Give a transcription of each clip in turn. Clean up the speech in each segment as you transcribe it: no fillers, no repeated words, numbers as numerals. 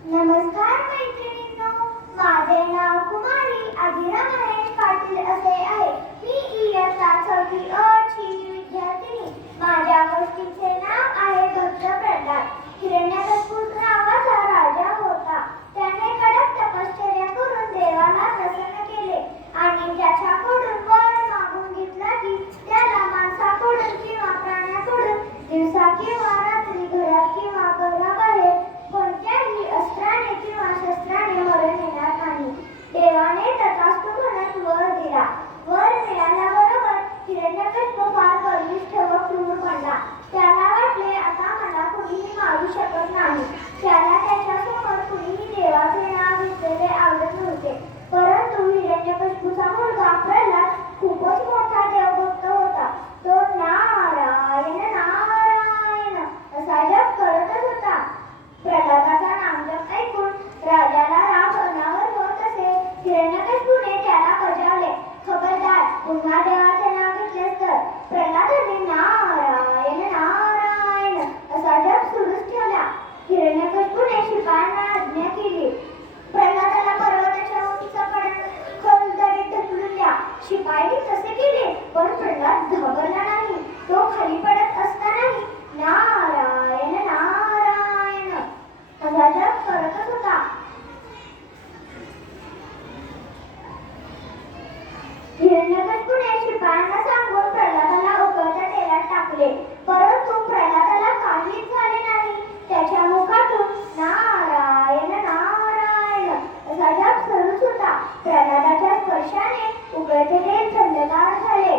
नमस्कार मैत्रिणींनो, माझे नाव कुमारी आदिरा महेश पाटील असे आहे. मी इयत्ता 4वी अ ची विद्यार्थिनी. माझ्या गोष्टीचे नाव आहे भक्त प्रल्हाद. हिरण्यकशिपू नावाचा राजा होता. त्याने कडक तपश्चर्या करून देवाला प्रसन्न केले आणि त्याच्याकडून वर मागून घेतला की त्याला माणसाकडून किंवा प्राण्याकडून दिवसा किंवा रात्री घरात किंवा घराबाहेर कोणत्याही अस्त्राने किंवा शस्त्राने मरण येणार नाही. देवाने तथास्तु म्हणत वर दिला. वर मिळाल्याबरोबर हिरण्यकशिपू फार गर्विष्ठ व क्रूर बनला. त्याला वाटले आता मला कुणीही मारू शकत नाही. त्याला त्याच्यासमोर कुणीही देवाचे नाव घेतलेले आवडत नव्हते. परंतु हिरण्यकशिपूचा मुलगा प्रल्हाद खूपच मोठा देवभक्त होता. तो नारायण नारायण असा जप करतच होता. प्रल्हादाचा नामजप ऐकून राजाला राग अनावर होत असे. हिरण्यकशिपूने त्याला बजावले, खबरदार, पुन्हा देवाचे नाव घेतलेस तर. प्रल्हादाने नारायण नारायण असा जप सुरूच ठेवला. हिरण्यकशिपूने शिपायांना आज्ञा केली, प्रल्हादाला पर्वताच्या उंच खोल दरीत ढकलून द्या. शिपायांनी तसे केले, पण प्रल्हाद घाबरला नाही. तो खाली पडत असतानाही नारायण नारायण असा जप करतच होता. हिरण्यकशिपूने शिपायांना सांगून प्रल्हादाला उकळत्या तेलात टाकले, परंतु प्रल्हादाला काहीच झाले नाही. त्याच्या मुखातून नारायण नारायण असा जप सुरूच होता. प्रल्हादाच्या स्पर्शाने उकळते तेल थंडगार झाले.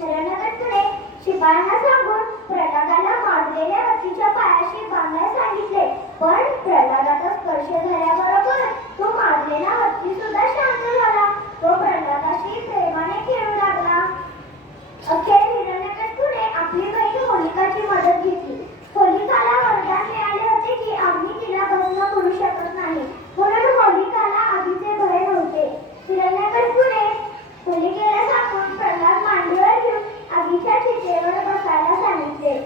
हिरण्यकशिपूने शिपायांना सांगून प्रल्हादाला माजलेल्या हत्तीच्या पायाशी बांधायला सांगितले, पण प्रल्हादाचा स्पर्श झाल्याबरोबर तो माजलेला हत्ती सुद्धा शांत झाला. तो प्रल्हादाशी प्रेमाने खेळू लागला. अखेर हिरण्यकशिपूने आपली बहीण होलिकाची मदत घेतली. होलिकाला वरदान मिळाले होते की आम्ही तिला भस्म करू शकत नाही, म्हणून होलिकाला आगीचे भय नव्हते. हिरण्यकशिपूने होलिकेला सांगून प्रल्हाद मांडीवर घेऊन आगीच्या चितेवर बसायला सांगितले.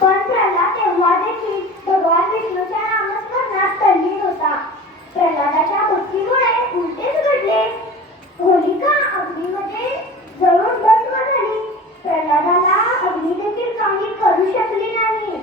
पण प्रल्हाद तेव्हा देखील भगवान विष्णूच्या नामस्मरणात तल्लीन होता. प्रल्हादाच्या बुद्धीमुळे उलटेच घडले. होलिका अग्नीमध्ये जळून भस्म झाली. प्रल्हादाला अग्नी देखील काही करू शकली नाही.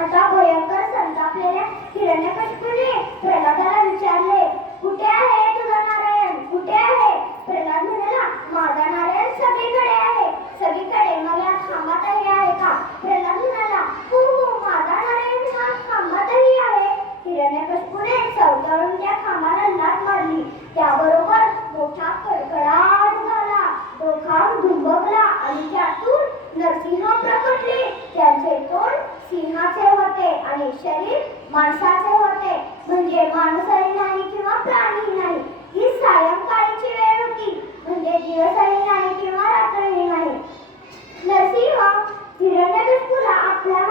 आता भयंकर संतापलेल्या हिरण्यकशिपूने प्रल्हादाला विचारले, कुठे आहे तुझा नारायण, कुठे आहे? प्रल्हाद म्हणाला, माझा नारायण सगळीकडे आहे. सगळीकडे, मग या खांबातही आहे का? प्रल्हाद म्हणाला, हो हो, माझा नारायण हा खांबातही आहे. हिरण्यकशिपूने चवतळून त्या खांबाला लाथ मारली. त्याबरोबर मोठा कडकडाट झाला. तो खांब धुंबकला आणि त्यातून नरसिंह प्रकटले. त्यांचे तोंड सिंहाचे होते आणि शरीर माणसाचे होते, म्हणजे माणूसही नाही किंवा प्राणीही नाही. ही सायंकाळीची वेळ होती, म्हणजे दिवसही नाही किंवा रात्रही नाही. नरसिंह हिरण्यकशिपूला आपल्या